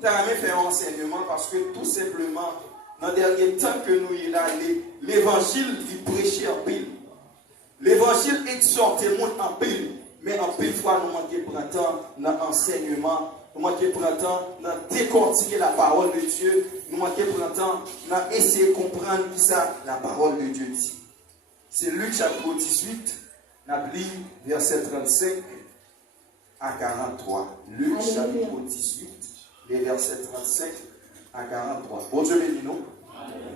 Nous avons fait un enseignement parce que tout simplement, dans le dernier temps que nous y allons, l'évangile il prêchait en pile. L'évangile exhortait le monde en pile. Mais en pile fois, nous manquons de temps dans l'enseignement, nous manquons de temps dans décortiquer la parole de Dieu, nous manquons de temps dans essayer de comprendre qui ça, la parole de Dieu dit. C'est Luc chapitre 18, nous lisons verset 35 à 43. Luc chapitre 18, les versets 35 à 43. Bon Dieu bénis nous.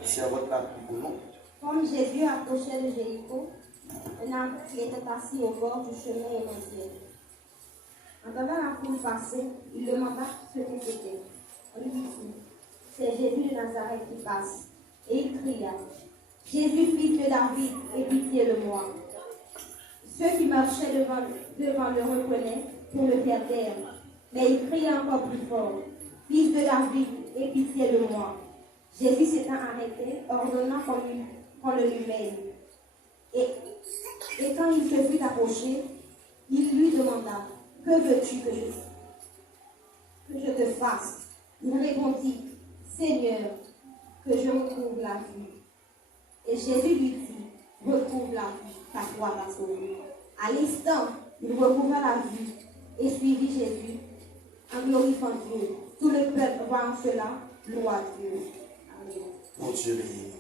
C'est à votre place pour nous. Comme Jésus approchait de Jéricho, un homme qui était assis au bord du chemin éventuel. Entendant la foule passer, il demanda ce que c'était. On lui dit, c'est Jésus de Nazareth qui passe. Et il cria, Jésus, fils de David, aie pitié de moi. Ceux qui marchaient devant le reprenaient pour le faire taire. Mais il cria encore plus fort, fils de David, aie pitié de moi. Jésus s'étant arrêté, ordonnant qu'on le lui mène. Et quand il se fut approché, il lui demanda, que veux-tu que je te fasse? Il répondit, Seigneur, que je retrouve la vue. Et Jésus lui dit, retrouve la vue, ta foi t'a sauvé. À l'instant, il recouvra la vue et suivit Jésus en glorifiant Dieu. Tout le peuple voyant cela, loua Dieu. Amen. Bon Dieu béni.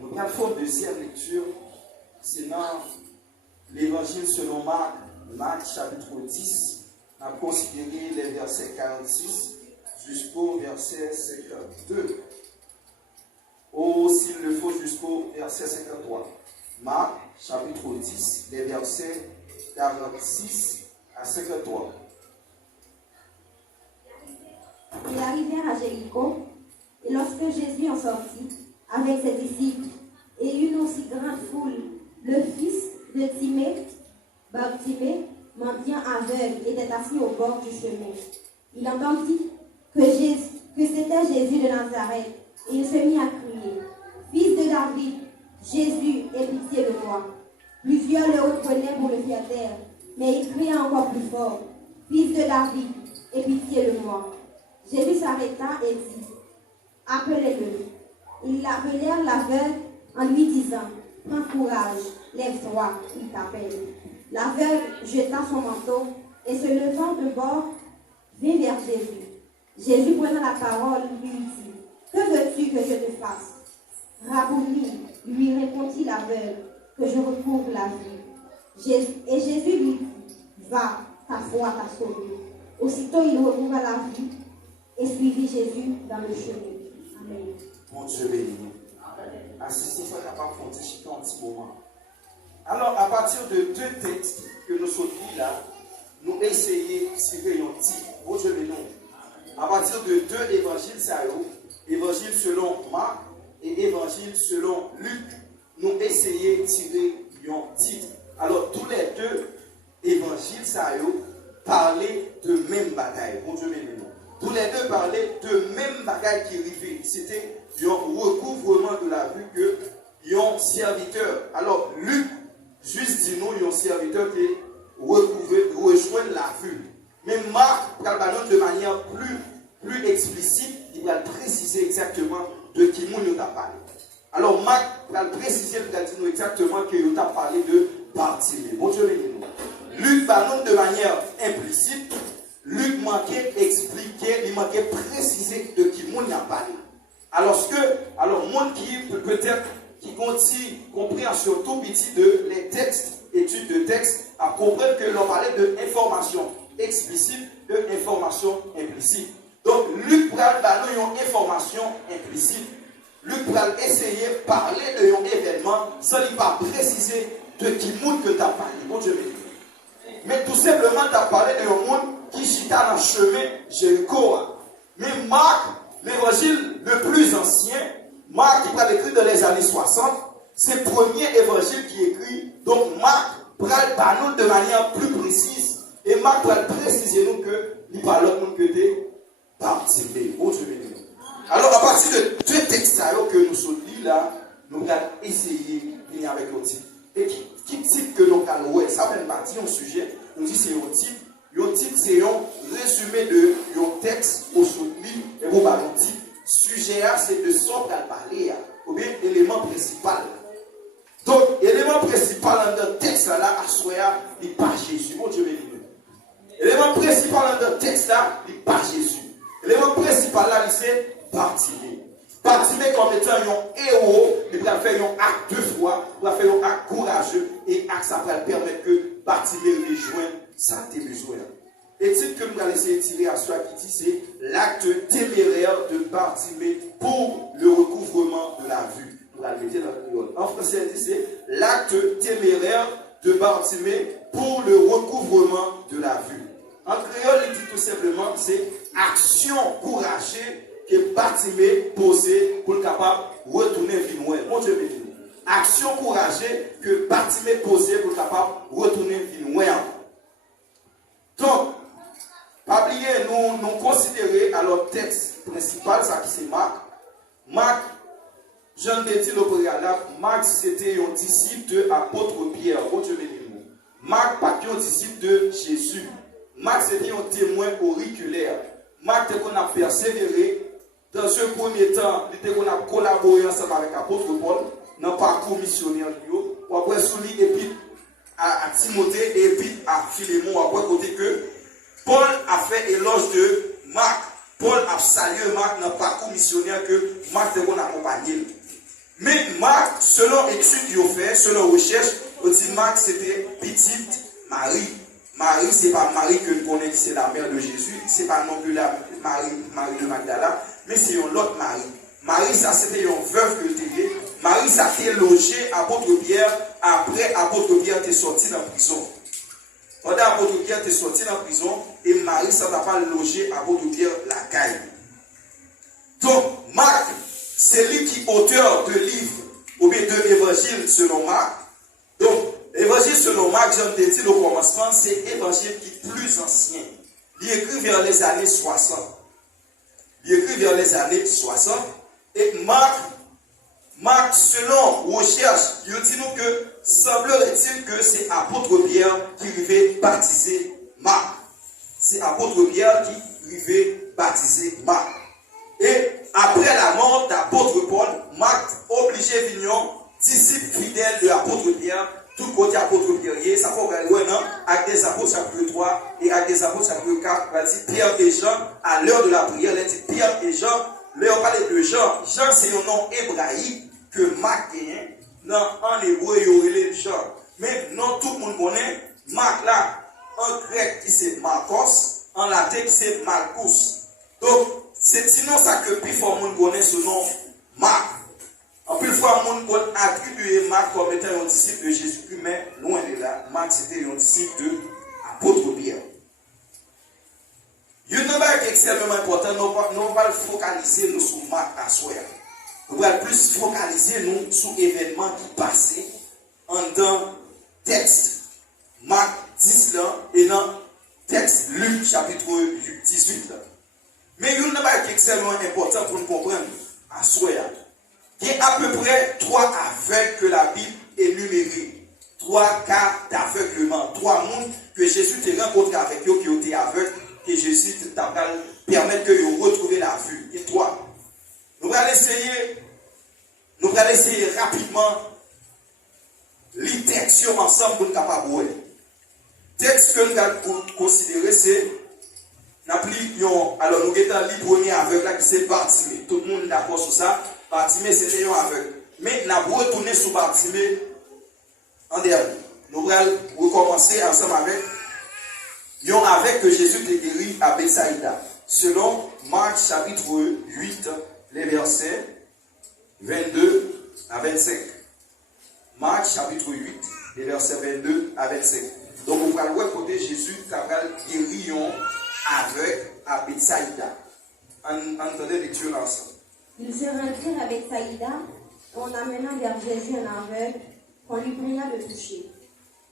Nous avons une deuxième lecture, c'est dans l'évangile selon Marc, Marc chapitre 10. On a considéré les versets 46 jusqu'au verset 52. Ou s'il le faut jusqu'au verset 53. Marc chapitre 10, les versets 46 à 53. Ils arrivèrent à Jéricho, et lorsque Jésus en sortit, avec ses disciples, et une aussi grande foule, le fils de Timée, Bartimée, mendiant aveugle, était assis au bord du chemin. Il entendit que c'était Jésus de Nazareth, et il se mit à crier, Fils de David, Jésus, aie pitié de moi. Plusieurs le reprenaient pour le faire taire, mais il cria encore plus fort, Fils de David, aie pitié de moi. Jésus s'arrêta et dit, appelez-le. Ils l'appelèrent l'aveugle en lui disant, prends courage, lève-toi, il t'appelle. L'aveugle jeta son manteau et se levant de bord, vint vers Jésus. Jésus prenant la parole, lui dit, que veux-tu que je te fasse? Rabouni, lui répondit l'aveugle, que je retrouve la vie. Et Jésus lui dit, va, ta foi t'a sauvé. Aussitôt il retrouva la vie et suivit Jésus dans le chemin. Amen. Mon Dieu béni. Assistez, soit capable de faire un petit moment. Alors, à partir de deux textes que nous sommes là, nous essayons de tirer un titre. Mon Dieu béni. À partir de deux évangiles, ça y est, évangile selon Marc et évangile selon Luc, nous essayons de tirer un titre. Alors, tous les deux évangiles, ça y est, parlaient de même bataille. Mon Dieu béni. Tous les deux parlaient de même bagaille qui arrivait. C'était un recouvrement de la vue que un serviteur. Alors, Luc, juste dit nous, un serviteur qui rejoint la vue. Mais Marc, de manière plus explicite, il va préciser exactement de qui nous a parlé. Alors, Marc va préciser, il va dire nous exactement qu'il a parlé de Bartimée. Bon Dieu béni nous. Luc va nous de manière implicite. Luc manquait expliquer, il manquait préciser de qui monde a parlé. Alors monde qui peut-être qui continue compréhension tout petit de les textes, études de textes, à comprendre que l'on parlait de information explicite, de information implicite. Donc Luc va nous une information implicite. Luc va essayer de parler de un événement sans lui pas préciser de qui monde que tu as parlé. Bon Dieu béni. Mais tout simplement tu as parlé de un monde qui chita dans le chemin Jéricho. Mais Marc, l'évangile le plus ancien, Marc qui va écrit dans les années 60, c'est le premier évangile qui écrit. Donc Marc parle de manière plus précise. Et Marc va préciser nous que il parle de que des Bartimée. Alors à partir de deux textes que nous sommes là, nous allons essayer de venir avec le titre. Et qui titre que nous allons, ça fait partie d'un sujet, nous dit c'est un titre. Le titre, c'est un résumé de un texte aujourd'hui pour balancer. Sujet, c'est de son qu'elle parler, ou bien élément principal. Donc, élément principal dans le texte là, à soya, il n'est pas Jésus. Mon Dieu béni. L'élément principal dans le texte là, il n'est pas Jésus. L'élément principal là, c'est Bartimée. Bartimée comme étant un héros, il va faire un acte de foi, il va faire un acte courageux, et acte ça va permettre que Bartimée rejoigne sa besoin. Et titre que nous allons essayer de tirer à soi qui dit, c'est l'acte téméraire de Bartimée pour le recouvrement de la vue. Nous allons le dire dans le créole. En français, il dit, c'est l'acte téméraire de Bartimée pour le recouvrement de la vue. En créole, il dit tout simplement, c'est action courageuse que Bartimée posait pour être capable de retourner vinoin. Mon Dieu béni. Action courageuse que Bartimée posait pour être capable de retourner vinoin. Donc, pas oublier, nous considérer alors texte principal, ça qui c'est Marc. Marc, Jean de dit le préalable, Marc c'était un disciple de l'apôtre Pierre. Mon Dieu béni. Marc pas un disciple de Jésus. Marc c'était un témoin auriculaire. Marc était qu'on a persévéré. Dans ce premier temps, il était qu'on a collaboré ensemble avec l'apôtre Paul dans le parcours missionnaire. Après, souligner l'épître à Timothée et puis à Philémon. Après, côté que Paul a fait éloge de Marc. Paul a salué Marc dans le parcours missionnaire que Marc était qu'on a accompagné. Mais Marc, selon études qu'il a fait, selon recherche, on dit Marc c'était petite Marie. Marie, ce n'est pas Marie que nous connaissons, c'est la mère de Jésus. Ce n'est pas non plus la Marie de Magdala, mais c'est une autre Marie. Marie, ça c'était une veuve que tu Marie, ça a été logé à apôtre Pierre après apôtre Pierre était sorti de la prison. Pendant apôtre Pierre était sorti de la prison, et Marie, ça n'a pas logé à apôtre Pierre la caille. Donc, Marc, c'est lui qui est auteur de livres, ou bien de l'évangile selon Marc. Donc, l'évangile selon Marc, j'en ai dit au commencement, c'est l'évangile qui est plus ancien. Il est écrit vers les années 60. Il est écrit vers les années 60. Et Marc, selon recherche, il dit nous que semblerait-il que c'est apôtre Pierre qui devait baptiser Marc. C'est apôtre Pierre qui devait baptiser Marc. Et après la mort d'apôtre Paul, Marc obligé vignon, disciple fidèle de l'apôtre Pierre, tout côté apôtre Pierre, ça faut regarder avec des apôtres chapitre 3 et avec des apôtres chapitre 4, va dire Pierre et Jean, à l'heure de la prière, il dit Pierre et Jean, là on parle de Jean. Jean c'est un nom hébraïque que Marc gagne, en hébreu il y aurait Jean. Mais non tout le monde connaît, Marc là, en grec qui c'est Marcos, en latin qui c'est Marcus. Donc, c'est sinon ça que plus fort monde connaît ce nom Marc. En plus fois, monde attribué Marc comme étant un disciple de Jésus-Christ, mais loin de là, Marc c'était un disciple de l'apôtre Pierre. Il y a un truc extrêmement important, nous allons focaliser nous sur Marc à soi. Nous allons plus focaliser nous sur l'événement qui passait en dans texte Marc 10 là et dans texte Luc chapitre 18 là. Mais il y a un truc extrêmement important pour nous comprendre à soi. Il y a à peu près 3 aveugles que la Bible énumérée. 3 cas d'aveuglement. 3 mondes que Jésus t'a rencontré avec eux qui ont été aveugles, que Jésus t'a permis qu'ils retrouvent la vue. Et 3. Nous allons essayer rapidement les textes ensemble pour nous capables de voir. Texte que nous allons considérer, c'est alors nous avons le premier aveugle là qui c'est Bartimée. Tout le monde est d'accord sur ça. Bartimée c'était un aveugle. Mais nous avons retourné sur Bartimée en dernier. Nous allons recommencer ensemble avec un aveugle que Jésus a guéri à Bethsaïda. Selon Marc chapitre 8, les versets 22 à 25. Marc chapitre 8, les versets 22 à 25. Donc vous allez voir côté Jésus qui a guéri aveugle à Bethsaïda. Entendez les dieux ensemble. Ils se rendirent à Bethsaïda, en amenant vers Jésus un aveugle, qu'on lui pria de toucher.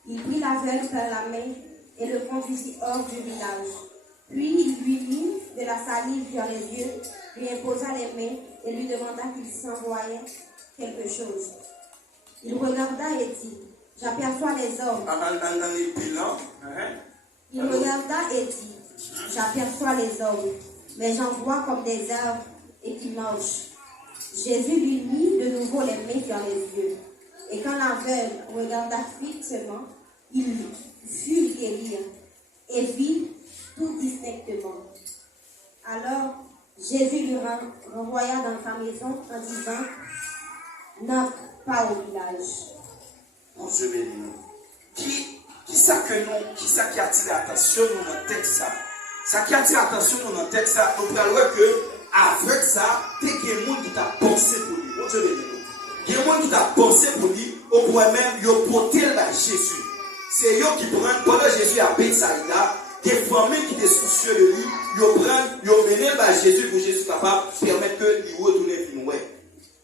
Il prit l'aveugle par la main et le conduisit hors du village. Puis il lui mit de la salive sur les yeux, lui imposa les mains et lui demanda qu'il s'envoyait quelque chose. Il regarda et dit, j'aperçois les hommes. Il regarda et dit, j'aperçois les hommes, mais j'en vois comme des arbres et qui marchent. Jésus lui mit de nouveau les mains sur les yeux. Et quand l'aveugle regarda fixement, il fut guéri et vit tout distinctement. Alors Jésus le renvoya dans sa maison en disant, n'entre pas au village. Mon Dieu béni. Qui ça qui attire l'attention dans le texte ça? Ça qui attire l'attention dans le texte ça, nous parlons que avec ça, dès qu'il y a des gens qui t'a pensé pour lui, mon Dieu béni. Il y a des gens qui t'a pensé pour lui, au point même, ils ont porté à Jésus. C'est eux qui prennent, pendant Jésus a payé ça là, des familles qui étaient soucieux de lui, ils ont mené à Jésus pour Jésus capable de permettre qu'il retourne finir.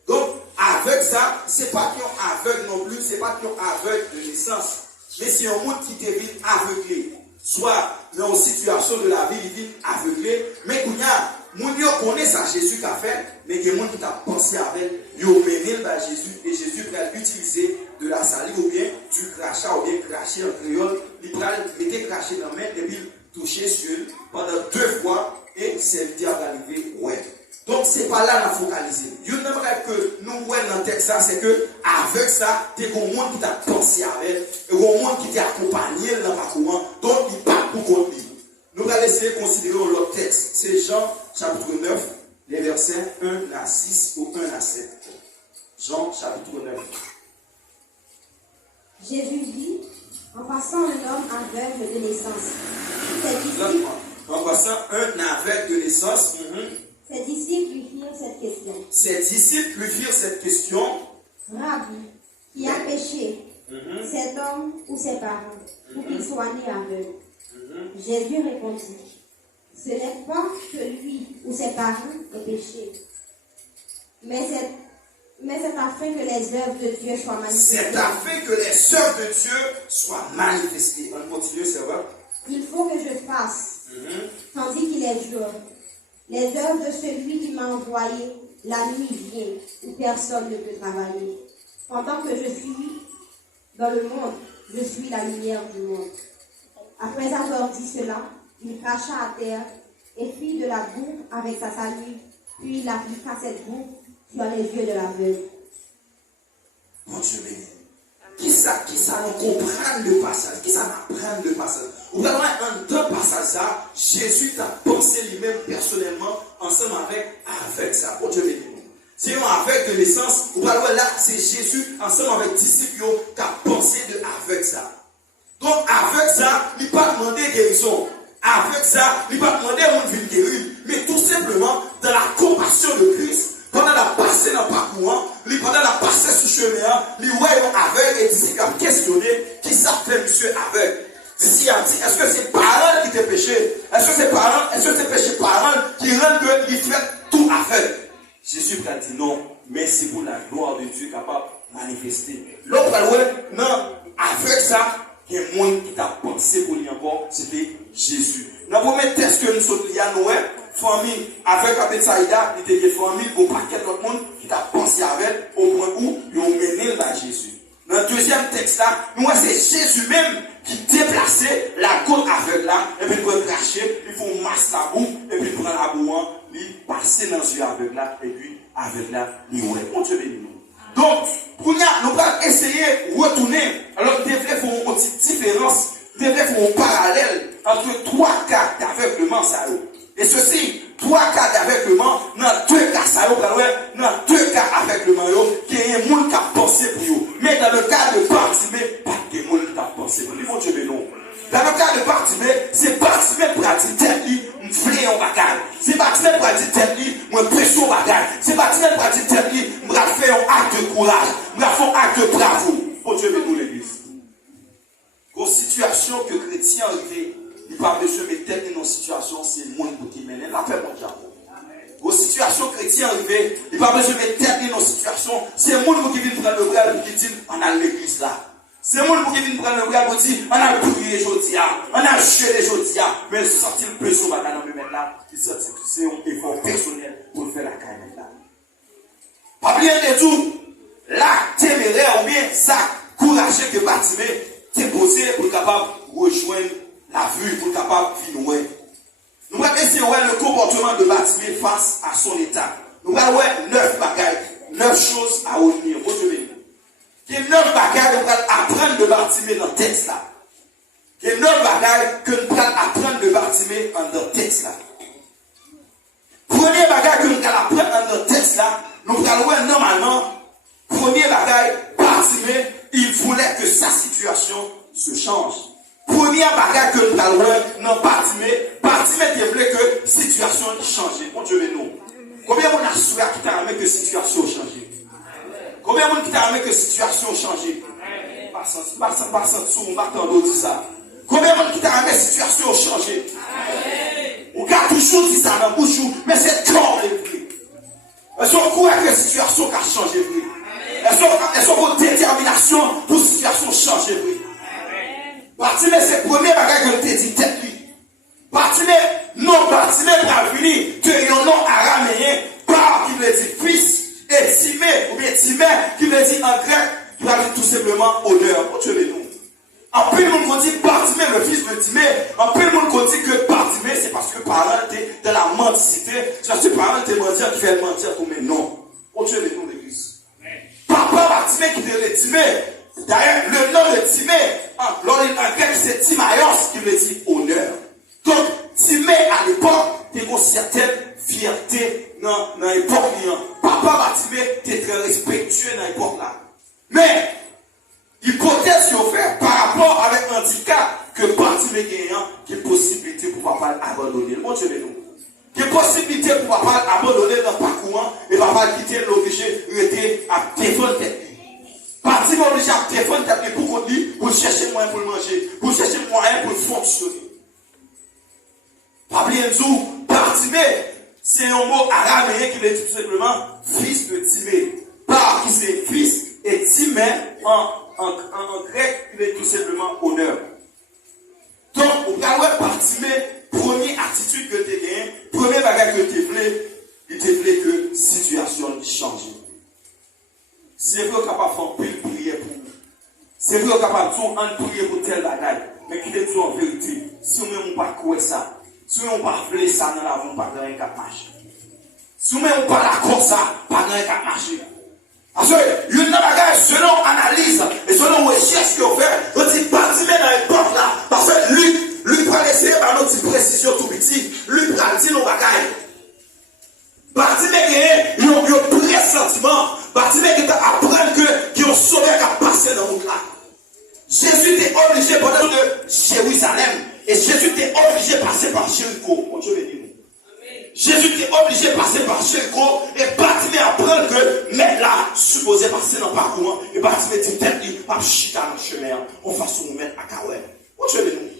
Donc, avec ça, ce n'est pas qu'ils sont aveugles non plus, ce n'est pas qu'ils sont aveugles de naissance, mais c'est un monde qui devient aveuglé. Soit dans une situation de la vie, il vit aveuglé, mais il y a moun yo connaît ça Jésus qu'a fait, mais il y a des gens qui t'a pensé avec, ils ont mené à Jésus, et Jésus va utiliser de la salive ou bien du crachat ou bien cracher en créole, il va mettre cracher dans la main et puis toucher sur eux pendant 2 fois et c'est le va arriver, ouais. Donc c'est pas là la focaliser. Je n'aimerais que nous voyons dans le texte, c'est que avec ça, tu as un monde qui t'a pensé avec, et un monde qui t'a accompagné dans le parcours, donc il parle pour qu'on lit. Nous allons essayer de considérer l'autre texte. C'est Jean chapitre 9, les versets 1 à 6 ou 1 à 7. Jean chapitre 9. Jésus dit, en passant un homme aveugle de naissance. En passant un aveugle de naissance. Ses disciples lui firent cette question. Ses disciples lui firent cette question. Rabbi, qui a péché, cet homme ou ses parents, pour qu'il soit né aveugle? Jésus répondit, ce n'est pas que lui ou ses parents aient péché, mais c'est afin que les œuvres de Dieu soient manifestées. C'est afin que les œuvres de Dieu soient manifestées. On continue, c'est vrai? Il faut que je fasse, tandis qu'il est jour, les œuvres de celui qui m'a envoyé, la nuit vient, où personne ne peut travailler. Pendant que je suis dans le monde, je suis la lumière du monde. Après avoir dit cela, il cracha à terre et fit de la boue avec sa salive, puis il appliqua cette boue sur les yeux de l'aveugle. Mon Dieu béni. Qui ça nous comprend le passage? Qui ça m'apprend le passage? Ou alors, en deux passages, ça, Jésus t'a pensé lui-même personnellement, ensemble avec ça. Mon Dieu béni. C'est avec de naissance, ou alors là, c'est Jésus, ensemble avec disciples, qui a pensé avec ça. Donc, avec ça, il n'a pas demandé guérison. Avec ça, il n'a pas demandé à une vie guérie. Mais tout simplement, dans la compassion de Christ, pendant la passé dans le parcours, pendant la passé sur le chemin, il voit aveugle et dit qu'il a questionné qui ça fait monsieur aveugle. Ici, il a dit, est-ce que c'est parents qui t'ont péché? Est-ce que c'est péché parents qui rendent qu'il fait tout aveugle? Jésus a dit non, mais c'est pour la gloire de Dieu capable de manifester. L'autre, non, avec ça, il y a un monde qui t'a pensé pour lui encore, c'était Jésus. Dans le premier texte que nous sommes liés à Noël, famille avec Abed Saïda, il était une famille pour paquet d'autres monde qui t'a pensé avec au point où ils ont mené à Jésus. Dans le deuxième texte là, nous c'est Jésus même qui déplaçait la côte aveugle là, et puis pour cracher, il faut masser la boue, et puis prendre la boue, il passer dans les yeux aveugle là, et puis aveugle là, il ouais. Mon Dieu béni. Donc, pour nous allons essayer de retourner. Alors, nous devons faire une petite différence, nous devons faire un parallèle entre 3 cas d'aveuglement. Et ceci, 3 cas d'aveuglement, dans 2 cas, dans 2 cas d'aveuglement, qui est un monde qui a pensé pour vous. Mais dans le cas de Bartimée, pas de monde qui a pensé pour lui. Mon Dieu béni. Dans le cas de Bartimée, c'est Bartimée pour dire tête lui, je voulais un bagage. C'est Bartimée pour dire tête lui, je pression bagage. C'est Bartimée pour dire tête lui, je vais faire un acte de courage, je vais faire un acte de bravoure. Mon Dieu béni l'église. Une situation que les chrétiens arrivent, ils parlent de se mettre tête dans une situation, c'est le monde qui mène. La paix mon Dieu. Une situation chrétienne arrivée, ils parlent de se mettre tête dans une situation, c'est le monde qui vient prendre le bras et qui dit, on a l'église là. C'est le monde qui vient prendre le bras et qui dit, on a prié aujourd'hui, on a jeûné aujourd'hui, mais sortir le peu sur la dans le mettre là, c'est un effort personnel pour faire la carrière là. Pas bien de tout, l'acte téméraire ou bien ça, courageux que Bartimée t'est posé pour être capable de rejoindre la vue, pour être capable de finir. Nous allons essayer de voir le comportement de Bartimée face à son état. Nous allons voir 9 bagages, 9 choses à retenir. Il y a 9 bagages que nous allons apprendre de Bartimée dans le texte là. Il y a 9 bagages que nous allons apprendre de Bartimée dans le texte là. Premier bagage que nous allons apprendre dans le texte là, nous allons voir normalement, premier bagage, Bartimée, il voulait que sa situation se change. Premier bagage que nous allons voir dans Bartimée voulait que la situation change. Mon Dieu, mais non. Combien de gens ont souhaité qui t'a amené que la situation change? Combien de gens qui t'a amené que la situation change? Pas sans sous, on va t'entendre dire ça. Combien de gens qui t'a amené que la situation change? On garde toujours dit ça dans la bouche, mais c'est corps les prix. Est-ce qu'on croit que la situation a changé? Est-ce qu'on a une détermination pour que la situation change? Bartimée, c'est le premier bagage que je t'ai dit, tête lui. Bartimée va venir que un nom araméen, par qui veut dire fils, et Timée, ou bien Timée, qui veut dire en grec, qui va dire tout simplement honneur. Pour Dieu les noms. En plus, le monde dit Bartimée, le fils de Timée. En plus, le monde dit que Bartimée, c'est parce que parent était de la mendicité. C'est parce que parent était mendiant qui fait mentir comme non. Pour Dieu les noms de l'église. Papa Bartimée qui veut dire Timée. D'ailleurs, le nom de Timée, en grec, c'est Timaïos qui veut dire honneur. Donc, Timée, à l'époque, il y a une certaine fierté dans l'époque. Papa Bartimée était très respectueux dans l'époque là. Mais, l'hypothèse qu'on fait par rapport avec l'handicap que Bartimée gagnant, qu'il y a possibilité pour papa abandonner. Mon Dieu, nous. Il y a possibilité pour papa abandonner dans le parcours et papa quitter l'obligé, rester à défendre tête. Bartimée obligé à défendre tête pour qu'on dit, pour chercher moyen pour le manger, pour chercher moyen pour fonctionner. Pas bien tout, Bartimée, c'est un mot araméen qui veut dire tout simplement fils de Timée. Par qui c'est fils et Timée en grec, il veut dire tout simplement honneur. Donc, on va voir Bartimée, première attitude que tu as gagnée, premier bagage que tu voulais, il te voulait que la situation change. C'est vrai qu'on est capable de faire pile prière pour vous. C'est vrai qu'on est capable de prier pour tel bagage. Mais qui te dit en vérité, si on ne pas croire ça, si on ne pas faire ça dans la vie, pas dans un cap marcher. Si on ne pas d'accord ça, pas dans un cap marcher. Parce que, il y a une bagage selon analyse et selon recherche qu'on fait, on dit Bartimée dans l'époque là, parce que lui prend essayer par notre précision tout petit, lui prend dire nos bagages. Bartimée il y a un pressentiment, Bartimée qui apprend qu'il y a un sauveur qui a passé dans le monde là. Jésus était obligé pendant de Jérusalem, et Jésus était obligé de passer par Jéricho. Mon Dieu béni. Jésus était obligé de passer par Jéricho, et Bartimée apprend que mais là, supposé passer dans le parcours, et Bartimée dit tête, il va chita dans le chemin, on va se mettre à Kawel. Mon Dieu béni.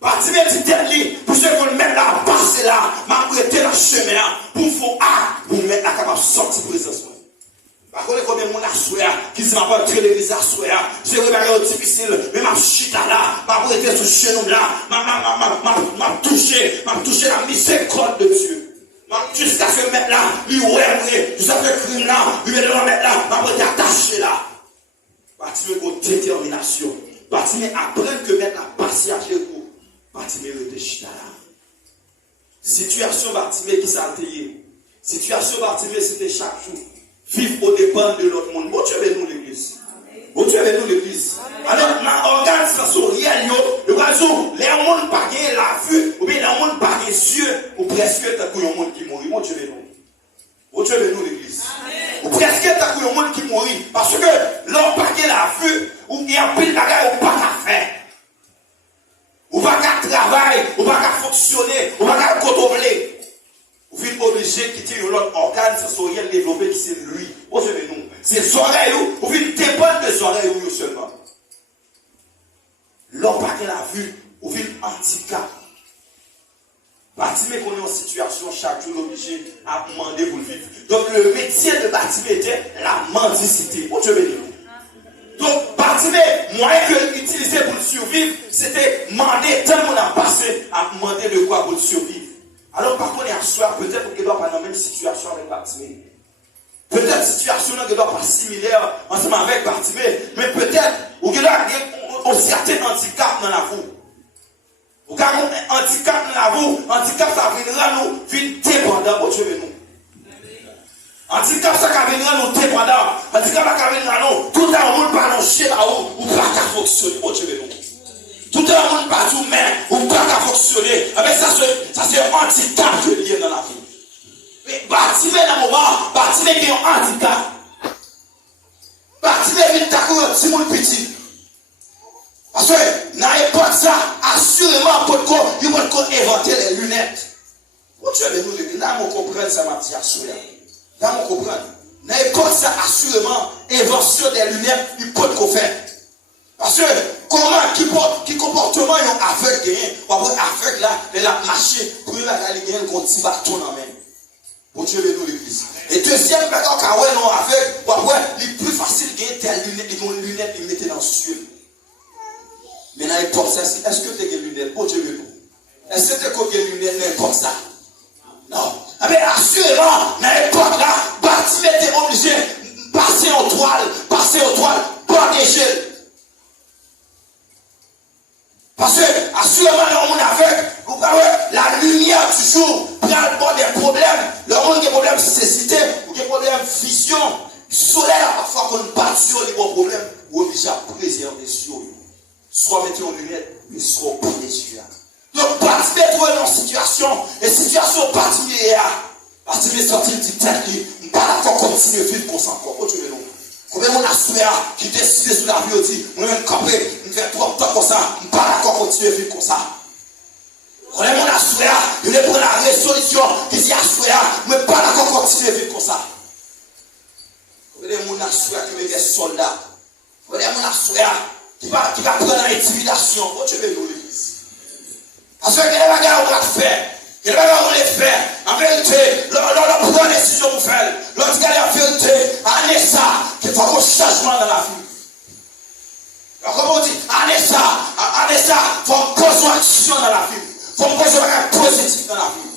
Bartimée dit tête, pour ceux qui le mettre là, passer là, m'arrêter dans le chemin, pour vous mettre à capable de sortir de présence. Par contre, combien de monde a souhaité, qui dit, ma télévision a souhaité, j'ai regardé difficile, mais ma chita là, ma arrêté sur le genou là, m'a touché la miséricorde de Dieu. Jusqu'à ce mettre là, lui ouais, jusqu'à ce crime là, lui mettre là, m'a arrêté attaché là. Bartimée avec détermination. Bartimée apprend que mettre la passer à Jéricho. Bartimée était chita là. Situation Bartimée qui s'altérait. Situation Bartimée c'était chaque jour. Vivre au dépend de l'autre monde. Bon Dieu avec nous l'église. Bon Dieu avec nous l'église. Alors, dans l'organe sensoriel, le raison, les gens pas gagné la vue, ou bien les gens pas gagné les yeux, ou presque t'as couillé un monde qui mourit. Bon Dieu avec nous. Bon Dieu avec nous l'église. Ou presque t'as couillé un monde qui mourit. Parce que l'homme pas gagné la vue, ou il y a un peu de bagaille, ou pas qu'à faire. Ou pas qu'à travailler, ou pas qu'à fonctionner, ou pas qu'à contrôler. Vous êtes obligé de quitter l'autre organe sensoriel développé qui c'est lui. Vous savez nous. C'est les oreilles, vous êtes dépendre des oreilles seulement. L'homme pas la vue, vous êtes handicap. Bartimée qu'on est en situation chaque jour obligé à demander pour vivre. Donc le métier de Bartimée était la mendicité. Vous savez nous. Donc Bartimée, moyen que l'utiliser pour survivre, c'était demander tant qu'on a passé à demander de quoi pour survivre. Alors, par contre, il y a un soir, peut-être qu'il ne doit pas dans la même situation avec Bartimée. Peut-être que la situation ne doit pas similaire ensemble avec Bartimée, mais peut-être qu'il y a un certain handicap dans la vie. Ou quand un handicap dans vous, handicap ça vient rendre nous vite dépendants pour Dieu nous. Handicap ça vient rendre nous dépendants. Handicap ça vient rendre nous tout le monde pas nous chez là-haut ou pas qu'à fonctionner pour Dieu nous. Tout le monde pas tout mais ou pas qu'à fonctionner. Avec ça c'est un handicap que lié dans la vie. Mais Bartimée dans le moment, Bartimée qui est un handicap. Bartimée vient d'accourir un petit monde petit. Parce que dans l'époque ça, assurément, il faut inventer les lunettes. Pour Dieu, nous, là, on comprend ça, ma petite assurée. Là, on comprend. Dans l'époque ça, assurément, invention des lunettes, il faut qu'on fait. Parce que, comment, qui comportement ils ont aveugle, ou après aveugle là, il a marché, pour il a gagné un petit bâton en main. Pour Dieu, nous, l'église. Et deuxième, quand on a aveugle, ou après, il est plus facile de gagner telle lunette, ils ont une lunette, ils mettent dans le ciel. Mais dans l'époque, est-ce que tu as des lunettes? Pour Dieu, nous. Est-ce que tu as des lunettes dans l'époque ça? Non. Mais assurément, dans l'époque là, Bartimée était obligé de passer aux toiles, pas d'échelle. Parce que, assurément, le monde aveugle, vous voyez, la lumière toujours prend le bord des problèmes. Le monde qui a des problèmes de cécité, ou des problèmes de vision, solaire, parfois qu'on ne bat sur les bons problèmes, ou obligé à préserver sur eux. Soit mettez en lunettes, mais soit pas les yeux. Donc, Bartimée est dans une situation, et situation Bartimée est sorti du tête, il ne pas d'accord continuer à vivre comme ça encore. Combien de gens qui décident sur la vie aussi, on a un campé, on fait 3 temps comme ça, on ne pas d'accord continuer à vivre comme ça. Combien de gens qui prennent la résolution, qui disent on ne pas d'accord continuer à vivre comme ça. Combien de gens qui mettent des soldats, combien de gens qui va prendre l'intimidation. Pour Dieu, nous l'église. Parce que les bagages on va faire. Les bagages on les fait. En vérité, l'on prend une décision pour faire. L'on dit en vérité, année ça, qu'il faut un changement dans la vie. Comme on dit, année ça, il faut une action dans la vie. Il faut une positif dans la vie.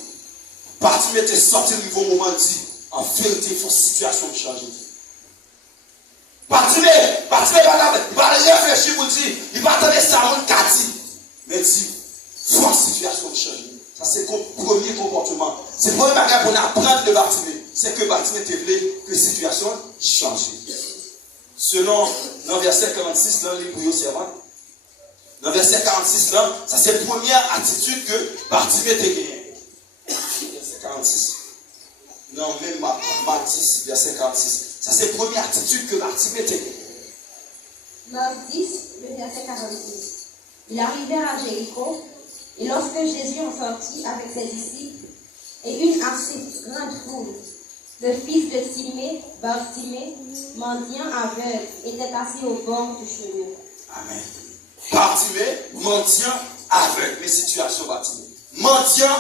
Bartimée était sorti du niveau moment dit, en vérité, il faut une situation de changer. Bartimée va réfléchir pour dire, il va attendre ça, mon quartier. Mais dit, il faut une situation de changer. Ça, c'est le premier comportement. C'est le premier bagage pour apprendre de Bartimée. C'est que Bartimée te voulait que la situation change. Selon, dans le verset 46, dans le livre servant, dans le verset 46, là, ça c'est la première attitude que Bartimée t'a gagnée. Verset 46. Non, même Marc 10, verset 46. Ça, c'est la première attitude que Bartimée t'a gagnée. Marc 10, le verset 46. Ils arrivèrent à Jéricho, et lorsque Jésus en sortit avec ses disciples, et une assez grande foule, le fils de Timée, Bartimée, mendiant aveugle, était assis au bord du chemin. Amen. Bartimée, mendiant aveugle. Mais situation Bartimée. Mendiant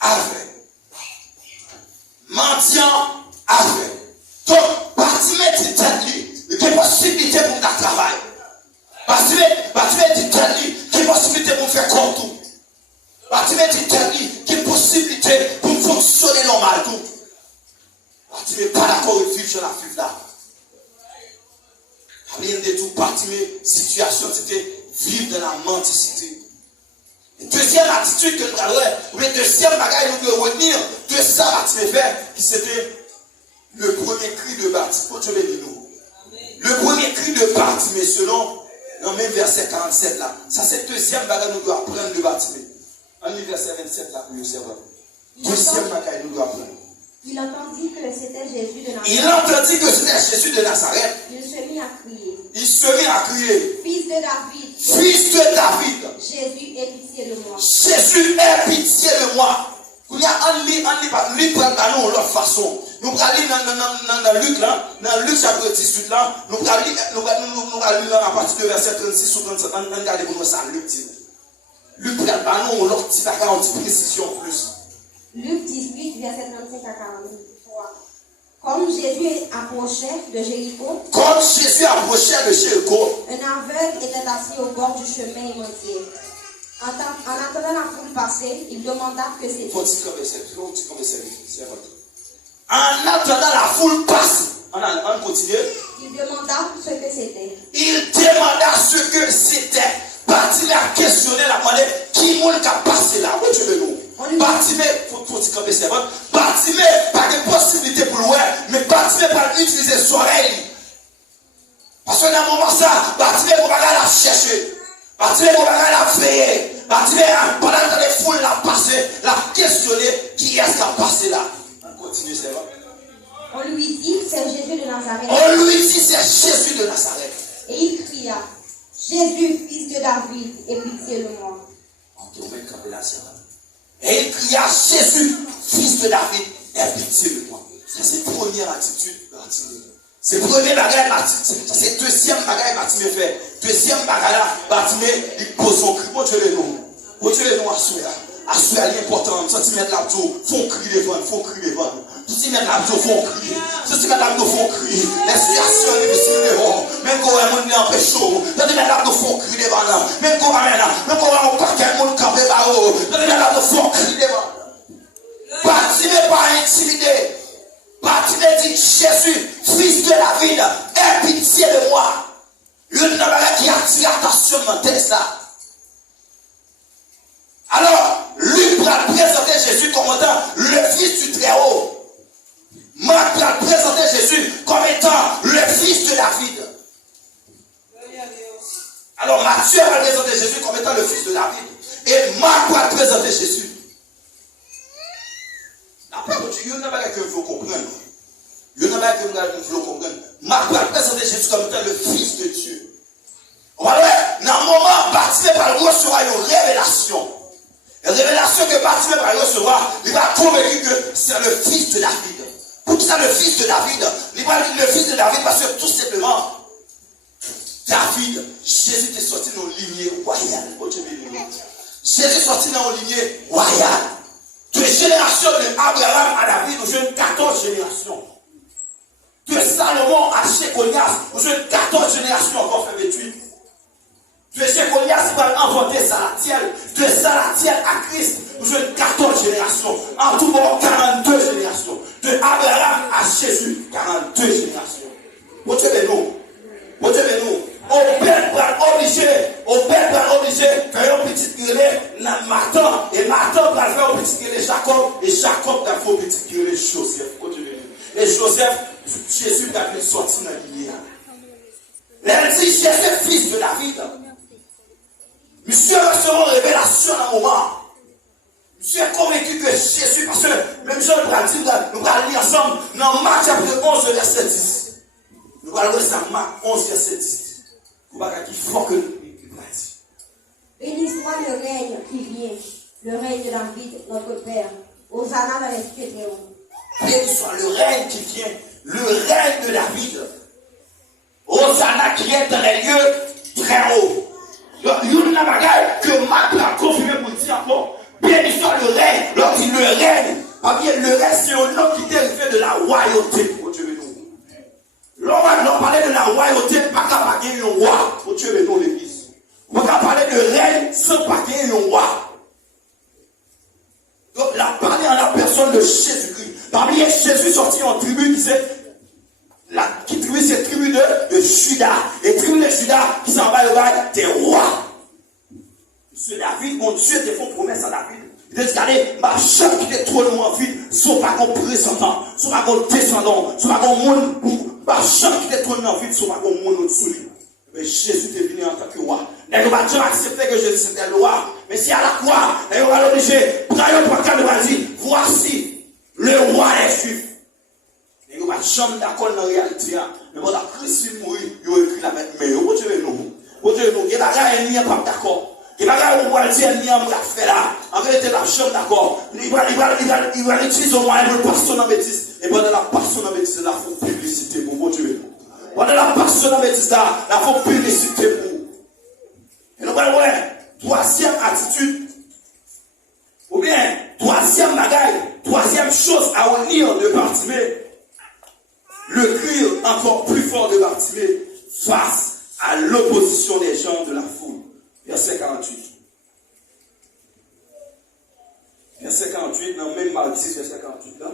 aveugle. Mendiant aveugle. Donc, Bartimée dit qu'il y a possibilité pour faire travail. Bartimée dit qu'il y a possibilité pour faire comme tout. Bartimée dit qu'il y a possibilité pour fonctionner normal tout. Bartimée n'est pas d'accord de vivre sur la vie là. Rien de tout, Bartimée, situation, c'était vivre dans la mendicité. Deuxième attitude que nous avons, ou bien deuxième bagage que nous devons retenir de ça, Bartimée fait, qui c'était le premier cri de Bartimée. Le premier cri de Bartimée, selon, dans même verset 47 là, ça c'est le deuxième bagage que nous devons apprendre de Bartimée. En verset 27 là, pour le serveur. Deuxième bagage que nous devons apprendre. Il entendit que c'était Jésus de Nazareth. Il entendit que c'était Jésus de Nazareth. Il se mit à crier. Il se mit à crier. Fils de David. Fils de David. Jésus, aie pitié de moi. Jésus, aie pitié de moi. Il y a un livre dans l'autre façon. Nous allons lire dans Luc là, dans Luc chapitre 18 là, nous allons lire à partir de verset 36 ou 37. Regardez pour nous ça, Luc dit. Luc dans nous l'autre petit bagage, une précision plus. Luc 18, verset 35 à 43. Comme Jésus approchait de Jéricho, un aveugle était assis au bord du chemin et mendiait. En attendant la foule passer, il demanda que c'était. En attendant la foule passe, on continue. Il demanda ce que c'était. Il demanda ce que c'était. Bartimée a questionné la monnaie. qui moun qui a passé là, où tu veux nous? Bartimée, faut dire camper servante. Bartimée, pas de possibilité pour le voir, mais Bartimée pas utiliser son oreille. Parce que dans un moment ça, Bartimée pour pas la chercher. Bartimée pour pas la veiller. Bartimée, pendant que les foules la passé, la questionner, qui est-ce qui a passé là? On continue, servante. On lui dit, c'est Jésus de Nazareth. On lui dit, c'est Jésus de Nazareth. Et il cria, Jésus, fils de David, aie pitié de moi. Et il cria, Jésus, fils de David, aie pitié de moi. Ça, c'est la première attitude. C'est le premier bagage, ça c'est le deuxième bagage, Bartimée fait. Deuxième bagage, Bartimée, il pose son cri. Bon Dieu, les noms. Bon Dieu, les noms, Assoya, l'important. Centimètre l'abdo, font crier devant, font crier devant. Centimètre l'abdo, font crier. Centimètre l'abdo, font crier. L'inspiration est difficile devant. Même quand on est en pécho, centimètre l'abdo, font crier devant. Même quand on est là, même quand on pas qu'un monde campé par haut, centimètre l'abdo, font crier devant. Bartimée pas intimidé. Bartimée dit, Jésus, fils de David, aie pitié de moi. Une chose qui attire l'attention dans ça. Alors, Luc va présenter Jésus comme étant le fils du Très-Haut. Marc va présenter Jésus comme étant le fils de David. Alors, Matthieu va présenter Jésus comme étant le fils de David. Et Marc va présenter Jésus. Après, il y a une chose que vous comprenez. Il y a une chose que vous comprenez. Marc va présenter Jésus comme étant le fils de Dieu. Voilà, dans un moment, Bartimée va recevoir une révélation. La révélation que Bartimée va recevoir, il va convaincre que c'est le fils de David. Pour qui c'est le fils de David? Il va dire le fils de David parce que tout simplement, David, Jésus est sorti dans une lignée royale. Jésus est sorti dans une lignée royale. De génération de Abraham à David, nous avons 14 générations. De Salomon à Jéconias, nous avons 14 générations encore fait 28. De Jéconias qui va inventer Salatiel. De Salatiel à Christ, nous avons 14 générations. En tout moment, 42 générations. De Abraham à Jésus, 42 générations. Vous savez nous. Vous savez nous. Au père va obligé de faire un petit grelé dans Martin. Et Martin va faire un petit grelé Jacob. Et Jacob va faire un petit grelé Joseph. Et Joseph, Jésus va sortir dans la lignée. Elle dit Jésus, fils de David. Monsieur recevra une révélation dans un moment. Je suis convaincu que Jésus, parce que même Jean le bras nous allons lire ensemble dans Marc chapitre 11, verset 10. Nous allons lire ça, Marc 11, verset 10. Vous allez dire qu'il faut que nous disions. Béni soit le règne qui vient, le règne de David, notre Père. Hosanna dans les cieux très hauts. Béni soit le règne qui vient, le règne de David. Hosanna qui est dans les lieux très hauts. Il y a une bagaille que Marc a confirmé pour dire encore. Béni soit le règne, lorsqu'il le règne. Le règne, c'est un homme qui dérivé de la royauté. Lorsqu'on parlait de la royauté, pas qu'à parler de roi. Pour Dieu et non l'église. On va parler de règne sans parler de roi. Donc, la parler en la personne de Jésus-Christ. Parmi les Jésus sorti en tribu qui c'est qui tribu, c'est tribu de Judas. Et tribu de Judas qui s'en va au bail des rois. Monsieur David, mon Dieu, te font promesse à David. Il dit, regardez, ma chambre qui est trop loin en ville, soit pas qu'on présentant, soit pas qu'on descendant, soit pas qu'on monde, ma chambre qui est trop loin en ville, soit pas qu'on monde au-dessus. Mais Jésus est venu en tant que roi. Nous va jamais accepter que Jésus c'était le roi. Mais si à la croix, nous va l'obliger, prends un portable de va dire, voici le roi des Juifs. Et nous va jamais d'accord dans la réalité. Mais quand Christ est mort, il a écrit la même. Mais vous devez nous. Vous devez nous. Il n'y a pas d'accord. Il va y avoir un dire, il y a un fait là. En réalité, la chambre d'accord. Il va utiliser au moyen de passer dans la bêtise. Et pendant la passion dans la bêtise, il faut publicité pour vous Dieu. Pendant la passion dans la bêtise, il faut publicité pour vous. Et nous allons voir, troisième attitude. Ou bien, troisième bagaille, troisième chose à unir de Bartimée. Le cri encore plus fort de Bartimée face à l'opposition des gens de la foule. Verset 48. Verset 48, dans même Marc 10, verset 48 là.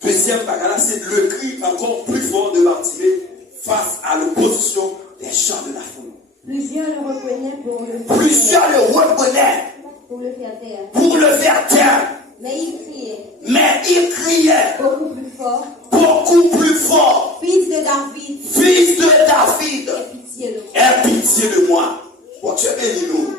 Deuxième bagala, c'est le cri encore plus fort de Bartimée face à l'opposition des gens de la foule. Plusieurs le reprenaient Plusieurs le reprenaient pour le faire taire. pour le faire taire. Mais Mais il criait beaucoup plus fort, Fils de David, aie pitié de moi. Bon Dieu bénis nous.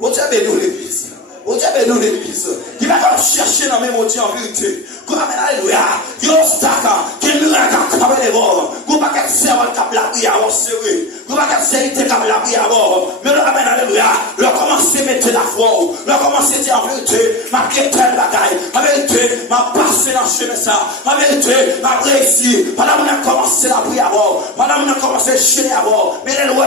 Bon Dieu bénis nous l'église. Bon Dieu bénis nous l'église. Qui va comme chercher dans mes mots en vérité. Qu'on amène alléluia. Yo staka. Qui miracle comme les bords. Qu'on pas qu'être servant cap la prière en serré. Qu'on pas qu'être servant cap la prière bord. Mais le amène alléluia. Le commencer mettre la foi. Le commencer dire en vérité. Ma pied telle bagaille. En vérité, ma passer dans chemin ça. En vérité, ma réussir. Madame on a commencé la prière bord. Madame on a commencé à chier à bord. Mais les lois